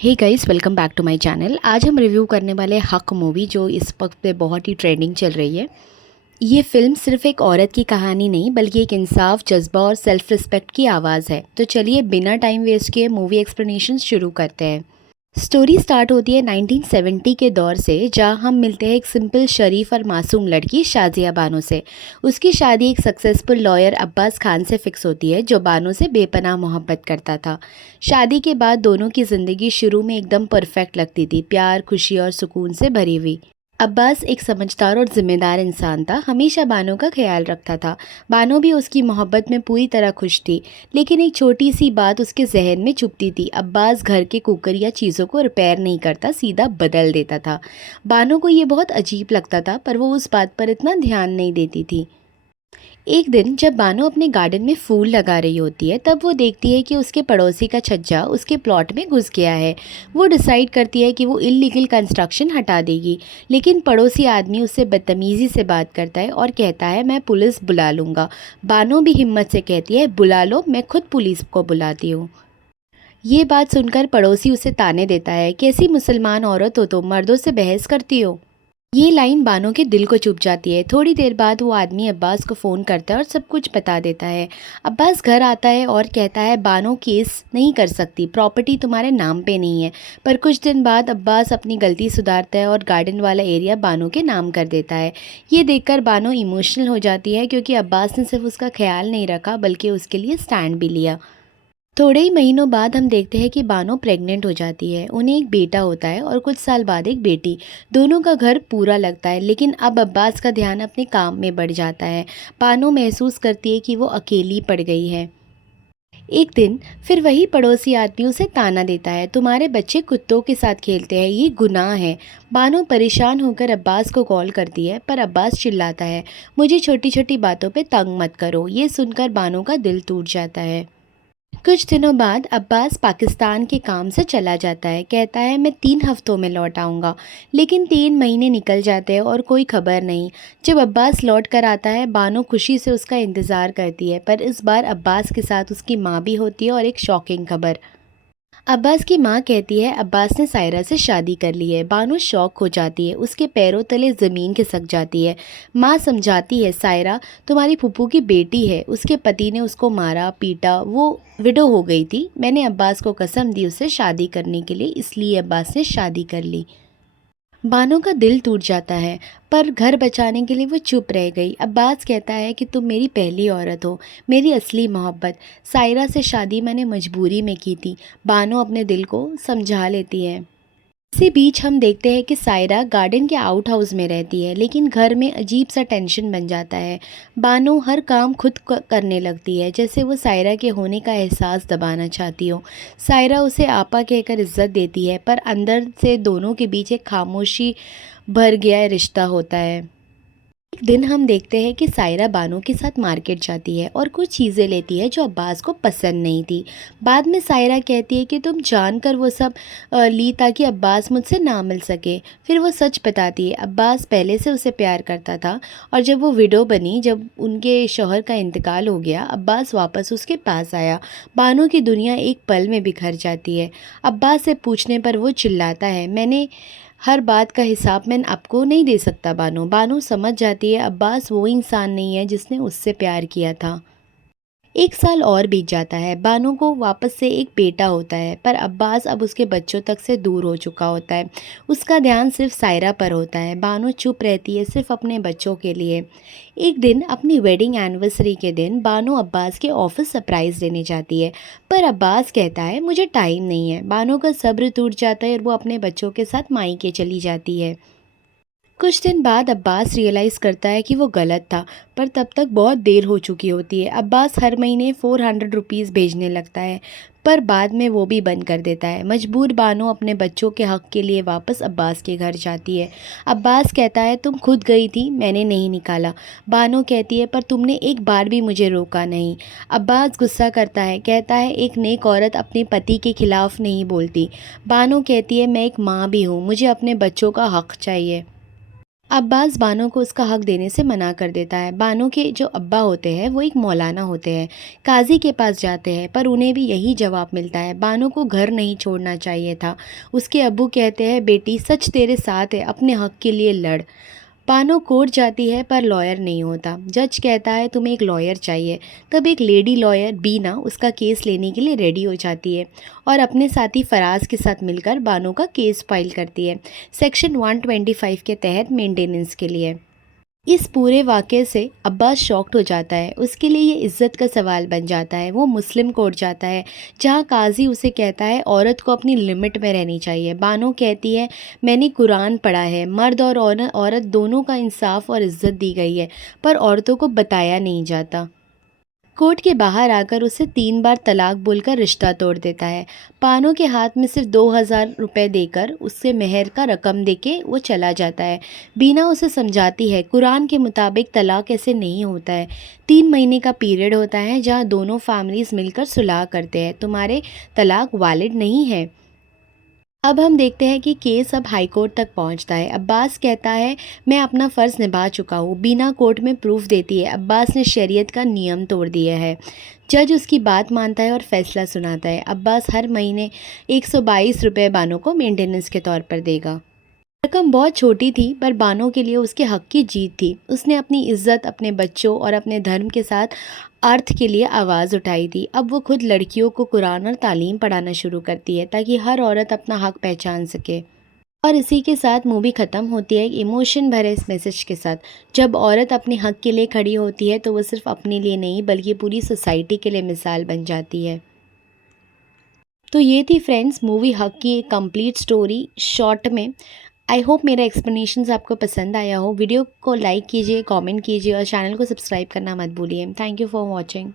Hey guys, welcome back to my channel. आज हम review करने वाले हक मूवी जो इस वक्त पे बहुत ही ट्रेंडिंग चल रही है। ये फिल्म सिर्फ एक औरत की कहानी नहीं बल्कि एक इंसाफ, जज्बा और सेल्फ रिस्पेक्ट की आवाज़ है। तो चलिए बिना टाइम वेस्ट किए मूवी एक्सप्लेनेशन शुरू करते हैं। स्टोरी स्टार्ट होती है 1970 के दौर से, जहां हम मिलते हैं एक सिंपल, शरीफ और मासूम लड़की शाजिया बानो से। उसकी शादी एक सक्सेसफुल लॉयर अब्बास खान से फिक्स होती है, जो बानो से बेपनाह मोहब्बत करता था। शादी के बाद दोनों की ज़िंदगी शुरू में एकदम परफेक्ट लगती थी, प्यार, खुशी और सुकून से भरी हुई। अब्बास एक समझदार और जिम्मेदार इंसान था, हमेशा बानो का ख्याल रखता था। बानो भी उसकी मोहब्बत में पूरी तरह खुश थी, लेकिन एक छोटी सी बात उसके जहन में चुभती थी। अब्बास घर के कुकर या चीज़ों को रिपेयर नहीं करता, सीधा बदल देता था। बानो को ये बहुत अजीब लगता था, पर वो उस बात पर इतना ध्यान नहीं देती थी। एक दिन जब बानो अपने गार्डन में फूल लगा रही होती है, तब वो देखती है कि उसके पड़ोसी का छज्जा उसके प्लॉट में घुस गया है। वो डिसाइड करती है कि वो इल्लीगल कंस्ट्रक्शन हटा देगी, लेकिन पड़ोसी आदमी उससे बदतमीज़ी से बात करता है और कहता है, मैं पुलिस बुला लूँगा। बानो भी हिम्मत से कहती है, बुला लो, मैं खुद पुलिस को बुलाती हूँ। ये बात सुनकर पड़ोसी उसे ताने देता है, कैसी मुसलमान औरत हो तुम, मर्दों से बहस करती हो। ये लाइन बानो के दिल को चुभ जाती है। थोड़ी देर बाद वो आदमी अब्बास को फ़ोन करता है और सब कुछ बता देता है। अब्बास घर आता है और कहता है, बानो केस नहीं कर सकती, प्रॉपर्टी तुम्हारे नाम पे नहीं है। पर कुछ दिन बाद अब्बास अपनी गलती सुधारता है और गार्डन वाला एरिया बानो के नाम कर देता है। ये देखकर बानो इमोशनल हो जाती है, क्योंकि अब्बास ने सिर्फ उसका ख्याल नहीं रखा बल्कि उसके लिए स्टैंड भी लिया। थोड़े ही महीनों बाद हम देखते हैं कि बानो प्रेग्नेंट हो जाती है। उन्हें एक बेटा होता है और कुछ साल बाद एक बेटी। दोनों का घर पूरा लगता है, लेकिन अब अब्बास का ध्यान अपने काम में बढ़ जाता है। बानो महसूस करती है कि वो अकेली पड़ गई है। एक दिन फिर वही पड़ोसी आदमी उसे ताना देता है, तुम्हारे बच्चे कुत्तों के साथ खेलते हैं, ये गुनाह है। बानो परेशान होकर अब्बास को कॉल करती है, पर अब्बास चिल्लाता है, मुझे छोटी छोटी बातों पे तंग मत करो। ये सुनकर बानो का दिल टूट जाता है। कुछ दिनों बाद अब्बास पाकिस्तान के काम से चला जाता है। कहता है, मैं 3 हफ्तों में लौट आऊँगा। लेकिन 3 महीने निकल जाते हैं और कोई खबर नहीं। जब अब्बास लौट कर आता है, बानो खुशी से उसका इंतज़ार करती है, पर इस बार अब्बास के साथ उसकी माँ भी होती है और एक शॉकिंग खबर। अब्बास की माँ कहती है, अब्बास ने सायरा से शादी कर ली है। बानो शॉक हो जाती है, उसके पैरों तले ज़मीन खिसक जाती है। माँ समझाती है, सायरा तुम्हारी फूफू की बेटी है, उसके पति ने उसको मारा पीटा, वो विडो हो गई थी। मैंने अब्बास को कसम दी उससे शादी करने के लिए, इसलिए अब्बास ने शादी कर ली। बानो का दिल टूट जाता है, पर घर बचाने के लिए वो चुप रह गई। अब्बास कहता है कि तुम मेरी पहली औरत हो, मेरी असली मोहब्बत। सायरा से शादी मैंने मजबूरी में की थी। बानो अपने दिल को समझा लेती है। इसी बीच हम देखते हैं कि सायरा गार्डन के आउट हाउस में रहती है, लेकिन घर में अजीब सा टेंशन बन जाता है। बानो हर काम खुद करने लगती है, जैसे वो सायरा के होने का एहसास दबाना चाहती हो। सायरा उसे आपा कहकर इज्जत देती है, पर अंदर से दोनों के बीच एक खामोशी भर गया रिश्ता होता है। एक दिन हम देखते हैं कि सायरा बानो के साथ मार्केट जाती है और कुछ चीज़ें लेती है जो अब्बास को पसंद नहीं थी। बाद में सायरा कहती है कि तुम जानकर वो सब ली ताकि अब्बास मुझसे ना मिल सके। फिर वो सच बताती है, अब्बास पहले से उसे प्यार करता था, और जब वो विडो बनी, जब उनके शौहर का इंतकाल हो गया, अब्बास वापस उसके पास आया। बानो की दुनिया एक पल में बिखर जाती है। अब्बास से पूछने पर वो चिल्लाता है, मैंने हर बात का हिसाब मैं आपको नहीं दे सकता। बानो बानो समझ जाती है, अब्बास वो इंसान नहीं है जिसने उससे प्यार किया था। एक साल और बीत जाता है। बानो को वापस से एक बेटा होता है, पर अब्बास अब उसके बच्चों तक से दूर हो चुका होता है। उसका ध्यान सिर्फ सायरा पर होता है। बानो चुप रहती है, सिर्फ अपने बच्चों के लिए। एक दिन अपनी वेडिंग एनिवर्सरी के दिन बानो अब्बास के ऑफिस सरप्राइज़ देने जाती है, पर अब्बास कहता है, मुझे टाइम नहीं है। बानो का सब्र टूट जाता है और वो अपने बच्चों के साथ मायके चली जाती है। कुछ दिन बाद अब्बास रियलाइज़ करता है कि वो गलत था, पर तब तक बहुत देर हो चुकी होती है। अब्बास हर महीने 400 रुपीज़ भेजने लगता है, पर बाद में वो भी बंद कर देता है। मजबूर बानो अपने बच्चों के हक़ के लिए वापस अब्बास के घर जाती है। अब्बास कहता है, तुम खुद गई थी, मैंने नहीं निकाला। बानो कहती है, पर तुमने एक बार भी मुझे रोका नहीं। अब्बास गुस्सा करता है, कहता है, एक नेक औरत अपने पति के खिलाफ़ नहीं बोलती। बानो कहती है, मैं एक माँ भी हूँ, मुझे अपने बच्चों का हक़ चाहिए। عباس بانو کو اس کا حق دینے سے منع کر دیتا ہے۔ بانو کے جو ابا ہوتے ہیں وہ ایک مولانا ہوتے ہیں، قاضی کے پاس جاتے ہیں پر انہیں بھی یہی جواب ملتا ہے، بانو کو گھر نہیں چھوڑنا چاہیے تھا۔ اس کے ابو کہتے ہیں بیٹی سچ تیرے ساتھ ہے، اپنے حق کے لیے لڑ۔ بانو کورٹ جاتی ہے پر لائر نہیں ہوتا۔ جج کہتا ہے تمہیں ایک لائر چاہیے۔ تب ایک لیڈی لائر بینا اس کا کیس لینے کے لیے ریڈی ہو جاتی ہے اور اپنے ساتھی فراز کے ساتھ مل کر بانو کا کیس فائل کرتی ہے سیکشن 125 کے تحت مینٹیننس کے لیے۔ اس پورے واقعے سے عباس شاکڈ ہو جاتا ہے، اس کے لیے یہ عزت کا سوال بن جاتا ہے۔ وہ مسلم کورٹ جاتا ہے جہاں قاضی اسے کہتا ہے عورت کو اپنی لمٹ میں رہنی چاہیے۔ بانو کہتی ہے میں نے قرآن پڑھا ہے، مرد اور عورت دونوں کا انصاف اور عزت دی گئی ہے پر عورتوں کو بتایا نہیں جاتا۔ کورٹ کے باہر آ کر اسے 3 بار طلاق بول کر رشتہ توڑ دیتا ہے۔ بانو کے ہاتھ میں صرف 2000 روپے دے کر اس سے مہر کا رقم دے کے وہ چلا جاتا ہے۔ بینا اسے سمجھاتی ہے قرآن کے مطابق طلاق ایسے نہیں ہوتا ہے، 3 مہینے کا پیریڈ ہوتا ہے جہاں دونوں فیملیز مل کر صلح کرتے ہیں، تمہارے طلاق والد نہیں ہے۔ اب ہم دیکھتے ہیں کہ کیس اب ہائی کورٹ تک پہنچتا ہے۔ عباس کہتا ہے میں اپنا فرض نبھا چکا ہوں۔ بینا کورٹ میں پروف دیتی ہے عباس نے شریعت کا نیم توڑ دیا ہے۔ جج اس کی بات مانتا ہے اور فیصلہ سناتا ہے۔ عباس ہر مہینے 122 روپے بانو کو مینٹیننس کے طور پر دے گا۔ رقم بہت چھوٹی تھی پر بانو کے لیے اس کے حق کی جیت تھی۔ اس نے اپنی عزت، اپنے بچوں اور اپنے دھرم کے ساتھ ارتھ کے لیے آواز اٹھائی تھی۔ اب وہ خود لڑکیوں کو قرآن اور تعلیم پڑھانا شروع کرتی ہے تاکہ ہر عورت اپنا حق پہچان سکے۔ اور اسی کے ساتھ مووی ختم ہوتی ہے ایک ایموشن بھرے اس میسج کے ساتھ، جب عورت اپنے حق کے لیے کھڑی ہوتی ہے تو وہ صرف اپنے لیے نہیں بلکہ پوری سوسائٹی کے لیے مثال بن جاتی ہے۔ تو یہ تھی فرینڈز مووی حق کی ایک کمپلیٹ سٹوری شارٹ میں۔ آئی ہوپ میرا ایکسپلینیشنز آپ کو پسند آیا ہو۔ ویڈیو کو لائک کیجیے، کامنٹ کیجیے اور چینل کو سبسکرائب کرنا مت بھولیے۔ Thank you for watching.